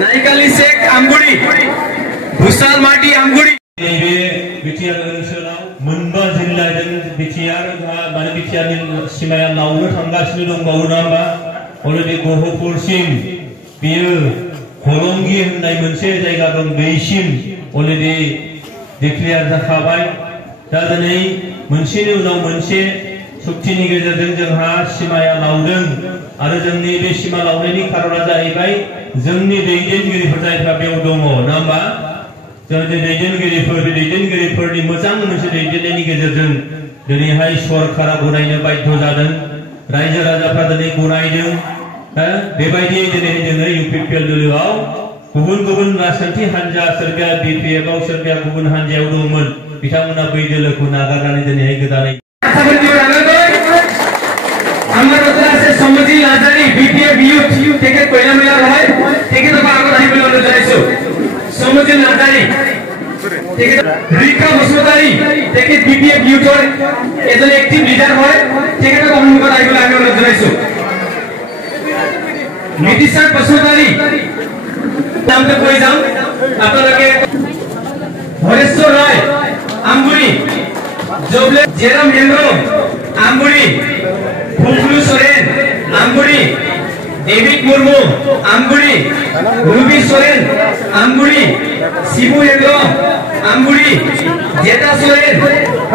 नायकाली शेख आमगुड़ी भुसाल माटी आमगुड़ी बिटियार ओनसोलाव मोनबा जिल्लाजों बिटिआर माने बिटिआरनि सीमाया लावनो थांगासिनो दंबावो ना होमबा अलरेडि गहपुरसिम बियो हलंगि होननाय मोनसे जायगा दं बेसिम अलरेडि डिक्लेयार जाखाबाय दा दिनै मोनसेनि उनाव मोनसे चुक्तिनि गेजेरजों जोंहा सीमाया लावदों आरो जोंनि बे सीमा लावनायनि खारना जाहैबाय जोंनि दैदेनगिरिफोर जायफ्रा बेयाव दङ ना होमबा जोंनि दैदेनगिरिफोरनि मोजां मोनसे दैदेननायनि गेजेरजों दिनैहाय सरकारा गनायनो बाध्य जादों रायजो राजाफ्रा दिनै गनायदों बेबायदियै दिनै जोङो इउपिपिएल दोलोआव गुबुन गुबुन राजखान्थि हान्जा सोरबाया बिपिएफआव सोरबाया गुबुन हान्जायाव दंमोन बिथांमोना बै दोलोखौ नागारनानै दिनैहाय गोदानै समझी लाजारी बीपीएफ यूथ থেকে কয়লা মেলা হয় থেকে তো আগত আহিবলৈ অনুৰোধ জনাইছো সমঝি লাজাৰী থেকে ৰিকা বসুমতাৰী থেকে बीपीएफ यूथৰ এজন এক্টিভ লিডাৰ হয় থেকে তো সন্মুখত আহিবলৈ আমি অনুৰোধ জনাইছো নীতিশাৰ বসুমতাৰী নামটো কৈ যাম আপোনালোকে হৰেশ্বৰ ৰায় আমগুৰি জবলে জেৰাম হেমব্ৰম আমগুৰি ফুলফুলু সোরেন আমগুড়ি डेविड मुर्मू আমগুড়ি रूबी सोरेन আমগুড়ি शिबू हेग्रो আমগুড়ি जेटा सोरेन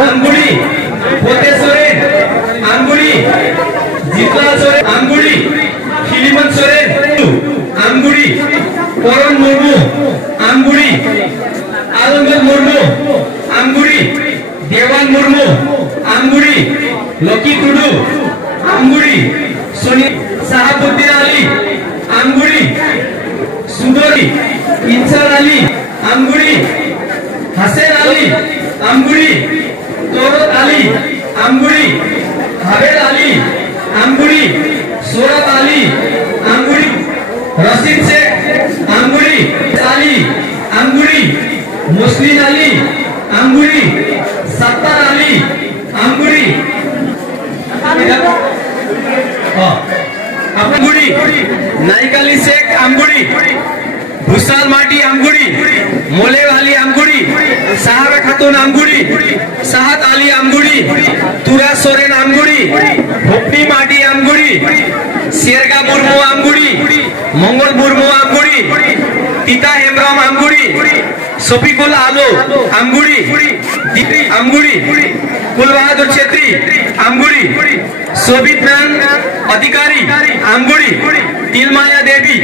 আমগুড়ি पोते सोरेन আমগুড়ি जितलाल सोरेन আমগুড়ি खिलिमन सोरेन আমগুড়ি करन मुर्मू আমগুড়ি आलमगीर मुर्मू আমগুড়ি देवान मुर्मू আমগুড়ি लकी टुडू আমগুড়ি सोनी साहाबुद्दीन अली আমগুড়ি सुंदरी इंसान अली আমগুড়ি हसन अली আমগুড়ি तोरत अली আমগুড়ি हावेद अली আমগুড়ি सोरत अली আমগুড়ি रशीद शेख আমগুড়ি अली আমগুড়ি मुस्लिम अली আমগুড়ি सत्तार अली আমগুড়ি আমগুড়ি नायकाली शेख আমগুড়ি भुसाल माटी আমগুড়ি मोले वाली আমগুড়ি साहब खातून আমগুড়ি साहत अली আমগুড়ি तुरा सोरेन আমগুড়ি भोपनी माटी আমগুড়ি शेरगा मुर्मू আমগুড়ি मंगल मुर्मू আমগুড়ি पिता हेमब्रम আমগুড়ি शफिकुल आलो আমগুড়ি আমগুড়ি कुल बहादुर छेत्री আমগুড়ি शोभित नारायण अधिकारी আমগুড়ি तिलमाया देवी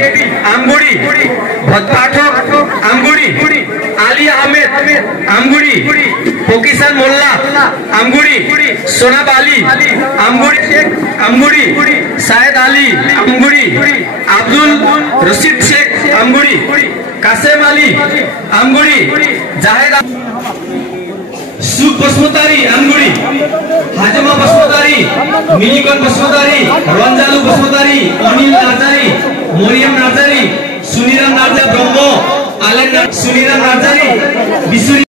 আমগুড়ি पाठक আমগুড়ি आली अहमेद আমগুড়ি फकीसान मोल्ला আমগুড়ি सोनाब अली আমগুড়ি আমগুড়ি सायद अली আমগুড়ি अब्दुल रशीद शेख আমগুড়ি कासेम अली আমগুড়ি जाहेद सुख बसुमतारी আমগুড়ি हाजमा बसुमतारी मिलिकन बसुमतारी रंजालू बसुमतारी अनिल नार्जारी मरियम नार्जारी सुनीराम नार्जा ब्रह्म आलेन सुनीराम नार्जारी बिसुरी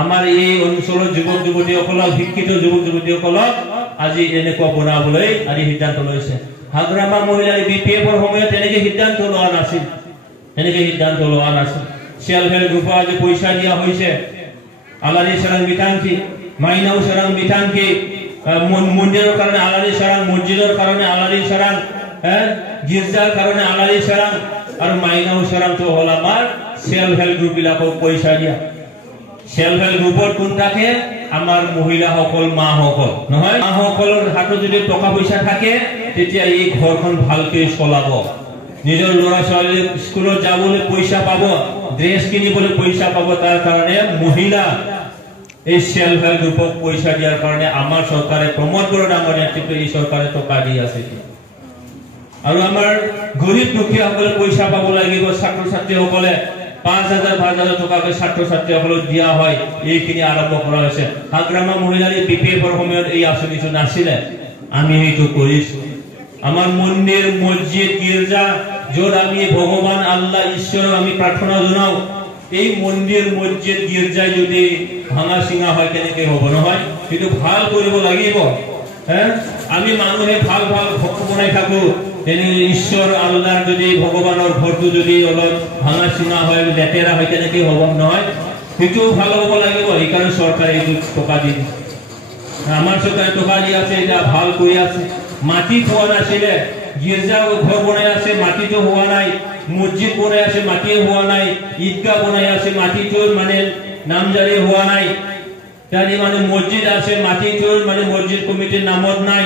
आमार এই অঞ্চলৰ যুৱক যুৱতীসকলক শিক্ষিত যুৱক যুৱতীসকলক আজি এনেকুৱা বনাবলৈ আজি সিদ্ধান্ত লৈছে হাগ্ৰামা মহিলাই বিপিএফৰ সময়ত এনেকে সিদ্ধান্ত লোৱা নাছিল সেলফ হেল্প গ্ৰুপৰ আজি পইচা দিয়া হৈছে আলালি সারাং বিতাংকি মাইনাও সারাং বিতাংকি মন্দিরের কারণে আলালি সারাং মসজিদের কারণে আলালি সারাং গির্জার কারণে আলালি সারাং আর মাইনাও সারাং তো হল আমার সেলফ হেল্প গ্রুপ বিলাকক পয়সা দিয়া সেলফ হেল্প গ্ৰুপৰ কোনটাকে আমাৰ মহিলা সকল মা সকল নহয় মা সকলৰ হাতত যদি টকা পইচা থাকে তেতিয়া এই ঘৰখন ভালকৈ চলাব নিজৰ ল'ৰা ছোৱালী স্কুলত যাবলৈ পইচা পাব ড্ৰেছ কিনিবলৈ পইচা পাব তাৰ কাৰণে মহিলা এই সেলফ হেল্প গ্ৰুপক পইচা দিয়াৰ কাৰণে আমাৰ চৰকাৰে প্ৰমোদ বড়ো ডাঙৰ নেতৃত্বত এই চৰকাৰে টকা দি আছে আৰু আমাৰ গৰীব দুখীয়াসকলে পইচা পাব লাগিব ছাত্ৰ ছাত্ৰীসকলে ৫,০০০ টকাকৈ ছাত্ৰ ছাত্ৰীসকলক দিয়া হয় এইখিনি আৰম্ভ কৰা হৈছে হাগ্ৰামা মহিলাৰ বিপিএফৰ সময়ত এই আঁচনিটো নাছিলে আমি এইটো কৰিছো আমার মন্দির মসজিদ গির্জা যত আমি ভগবান আল্লাহ ঈশ্বর আমি প্রার্থনা জানাও এই মন্দির মসজিদ গির্জায় যদি ভাঙা সিঙা হয় কেনেকে হব নহয় কিন্তু ভাল কৰিব লাগিব আমি মানুহে ভাল ভাল ভক্ত বনাই থাকো তেনে ঈশ্বৰ আল্লাহৰ যদি ভগৱানৰ ঘৰটো যদি অলপ ভাঙা চিঙা হয় লেতেৰা হয় তেনেকৈ হ'ব নহয় সেইটো ভাল হ'ব লাগিব এইকাৰণে চৰকাৰে এইটো টকা দি দিছে আমাৰ চৰকাৰে টকা দি আছে এটা ভাল কৰি আছে মাটি পোৱা নাছিলে গিৰ্জা ঘৰ বনাই আছে মাটিটো হোৱা নাই মছজিদ বনাই আছে মাটি হোৱা নাই ঈদগাহ বনাই আছে মাটিটো মানে নামজাৰি হোৱা নাই তানি মানে মছজিদ আছে মাটিটো মানে মছজিদ কমিটিৰ নামত নাই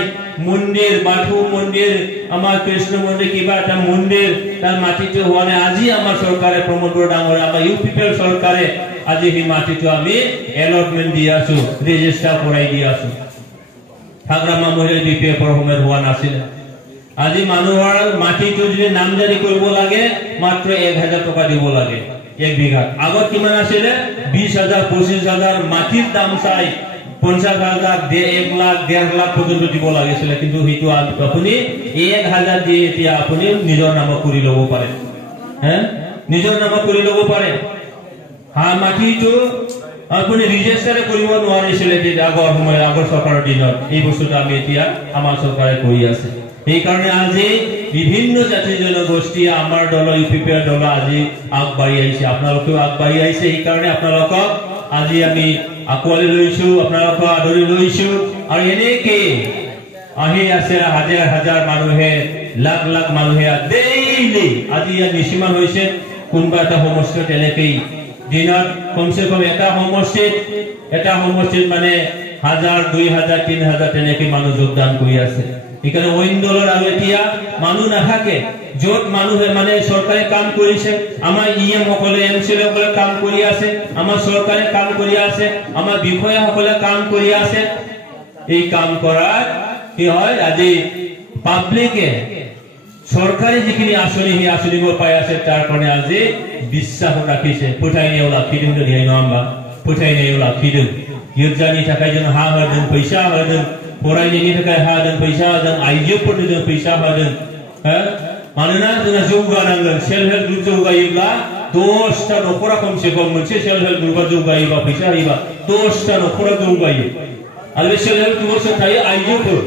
মন্দিৰ বাথু মন্দিৰ আমাৰ কৃষ্ণ মন্দিৰ কিবা এটা মন্দিৰ তাৰ মাটিটো হোৱা নাই আজি আমাৰ চৰকাৰে প্ৰমোদ বৰা ডাঙৰে আমাৰ ইউপিপিএল চৰকাৰে আজি এই মাটিটো আমি এলটমেন্ট দি আছো ৰেজিষ্টাৰ কৰাই দি আছো হাগ্ৰামা মহিলা বিপিএফৰ সময়ত হোৱা নাছিল আজি মানুহৰ মাটিটো যদি নামজাৰি কৰিব লাগে মাত্ৰ 1000 টকা দিব লাগে এক বিঘা আগত কিমান আছিল 20000 25000 মাটিৰ দাম চাই 50000 1 লাখ 1.5 লাখ পৰ্যন্ত দিব লাগিছিল কিন্তু হেতু আপুনি 1000 দি এতিয়া আপুনি নিজৰ নাম কৰি ল'ব পাৰে নিজৰ নাম কৰি ল'ব পাৰে মাটিটো আপুনি ৰেজিষ্টাৰ কৰিব নোৱাৰিছিল আগৰ সময় আগৰ চৰকাৰৰ দিনত এই বস্তুটো আমি এতিয়া আমাৰ চৰকাৰে কৰি আছে এই কাৰণে আজি বিভিন্ন জাতি জনগোষ্ঠী আমাৰ দল ইউপিপিএল দল আজি আগবাঢ়ি আহিছে আপোনালোকেও আগবাঢ়ি আহিছে এই কাৰণে আপোনালোকক আজি আমি আকোৱালি লৈছো আপোনালোকক আদৰি লৈছো আৰু এনেকে আহি আছে হাজাৰ হাজাৰ মানুহে লাখ লাখ মানুহে ডেইলি আজি ইয়াত নিচিমান হৈছে কোনবা এটা সমষ্টিত এনেকেই দিনত কমসে কম এটা সমষ্টিত মানে 1000 2000 3000 তেনেকে মানুহ যোগদান কৰি আছে এখানে ওইন দলৰ আৰু এতিয়া মানুহ নাথাকে যত মানুহে মানে চৰকাৰে কাম কৰিছে আমাৰ ইএম সকলে এমসিএল সকলে কাম কৰি আছে আমাৰ চৰকাৰে কাম কৰি আছে আমাৰ বিষয়া সকলে কাম কৰি আছে এই কাম কৰাত কি হয় আজি পাব্লিকে সৰকাৰি যিখিনি আসনি হি আসনিবোৰ পাই আছে তাৰ কাৰণে আজি বিশ্বাস ৰাখিছে পঠাইনেও লাখিদিন দিয়াই নহবা পঠাইনেও লাখিদিন গিৰ্জানি থাকাই যেন হা হৰদন পইচা হৰদন পৰাইনি থাকাই হা হৰদন পইচা হৰদন আইজো পৰ্যন্ত পইচা হৰদন মাননা जोंना जौगानांगोन सेल्फ हेल्प ग्रुप जौगायोब्ला 10টা नखरा कमसे कम मोनसे सेल्फ हेल्प ग्रुपआ जौगायोबा फैसा होयोबा 10टा नखरा जौगायो आरो बे सेल्फ हेल्प ग्रुपआव सोर थायो आइजोफोर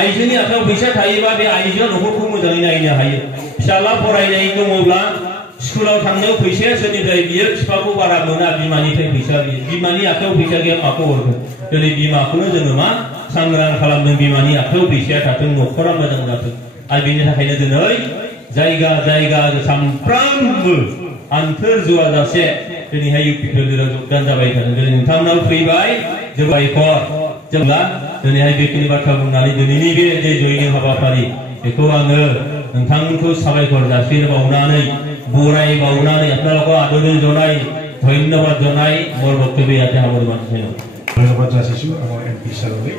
आइजोनि आखायाव फैसा थायोबा बे आइजोआ नखरखौ मोजाङै नायनो हायो फिसाला फरायनाय दङब्ला स्कुलाव थांनायाव फैसाया सोरनिफ्राय बियो बिफाखौ बारा मोना बिमानिफ्राय फैसा बियो बिमानि आखायाव फैसा गैया माखौ हरगोन दिनै बिमाखौनो जोङो मा सांग्रां खालामदों बिमानि आखायाव फैसाया थाथों नखरा मोजां जाथों आरो बेनि थाखायनो दिनै जायगा जायगा सानफ्रामबो आन्थोर जुवा जासे दिनैहाय इउपिपिएल जोगदान जाबाय थादों दिनै नोंथांमोनाव फैबाय जोबायखर जेब्ला दिनैहाय बेखिनि बाथ्रा बुंनानै दिनैनि बे जे जयनिं हाबाफारि बेखौ आङो नोंथांमोनखौ साबायखर जासिबावनानै बरायबावनानै আপোনালোকক आदर जनाय धन्यवाद जनाय मोर बक्तव्य याते हाबोर मानसिनो धन्यवाद जासिछु आम एमपि सारলৈ